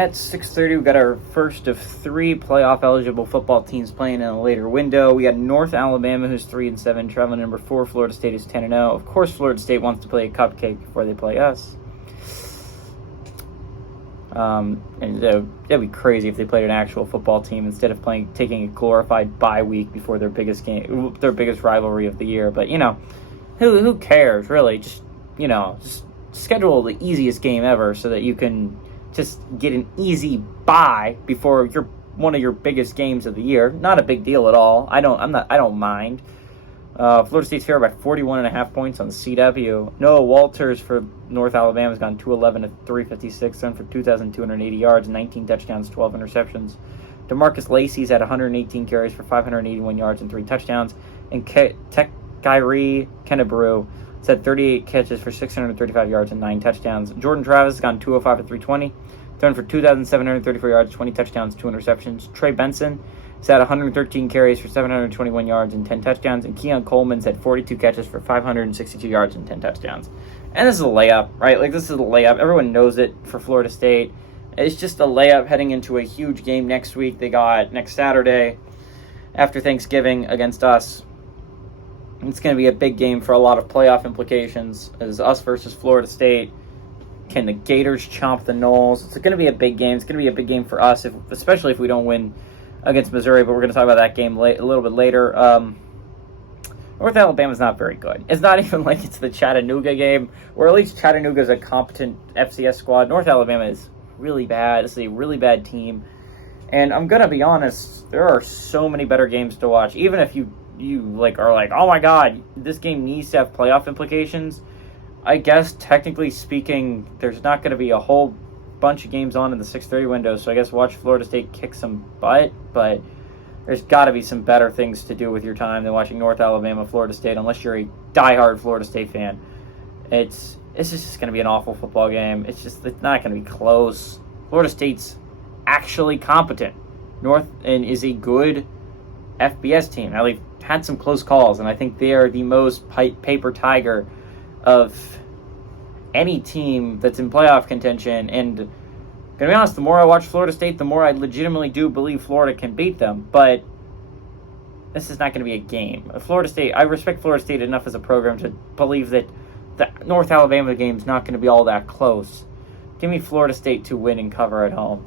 At 6:30, we got our first of 3 playoff-eligible football teams playing in a later window. We got North Alabama, who's 3-7, traveling to number 4. Florida State is 10-0. Of course, Florida State wants to play a cupcake before they play us. And that'd be crazy if they played an actual football team instead of taking a glorified bye week before their biggest game, their biggest rivalry of the year. But who cares really? Just schedule the easiest game ever so that you can just get an easy bye before one of your biggest games of the year. Not a big deal at all. I don't mind. Florida State's favored by 41.5 points on the CW. Noah Walters for North Alabama has gone 211 to 356, thrown for 2,280 yards, 19 touchdowns, 12 interceptions. DeMarcus Lacey's had 118 carries for 581 yards and 3 touchdowns. And Kyrie Kennebrew has had 38 catches for 635 yards and 9 touchdowns. Jordan Travis has gone 205 to 320, thrown for 2,734 yards, 20 touchdowns, 2 interceptions. Trey Benson has had 113 carries for 721 yards and 10 touchdowns. And Keon Coleman's had 42 catches for 562 yards and 10 touchdowns. And this is a layup, right? This is a layup. Everyone knows it for Florida State. It's just a layup heading into a huge game next week. They got next Saturday after Thanksgiving against us. It's going to be a big game for a lot of playoff implications. As us versus Florida State. Can the Gators chomp the Noles? It's going to be a big game. It's going to be a big game for us, especially if we don't win against Missouri. But we're going to talk about that game a little bit later. North Alabama's not very good. It's not even like it's the Chattanooga game, or at least Chattanooga's a competent FCS squad. North Alabama is really bad. It's a really bad team. And I'm going to be honest, there are so many better games to watch. Even if you are like, oh my God, this game needs to have playoff implications. I guess technically speaking, there's not going to be a whole bunch of games on in the 6:30 window, so I guess watch Florida State kick some butt, but there's got to be some better things to do with your time than watching North Alabama, Florida State, unless you're a diehard Florida State fan. It's just going to be an awful football game. It's not going to be close. Florida State's actually competent. North and is a good FBS team. Now, they've had some close calls, and I think they are the most paper tiger of any team that's in playoff contention. And gonna be honest, the more I watch Florida State, the more I legitimately do believe Florida can beat them. But this is not going to be a game. Florida State, I respect Florida State enough as a program to believe that the North Alabama game is not going to be all that close. Give me Florida State to win and cover at home.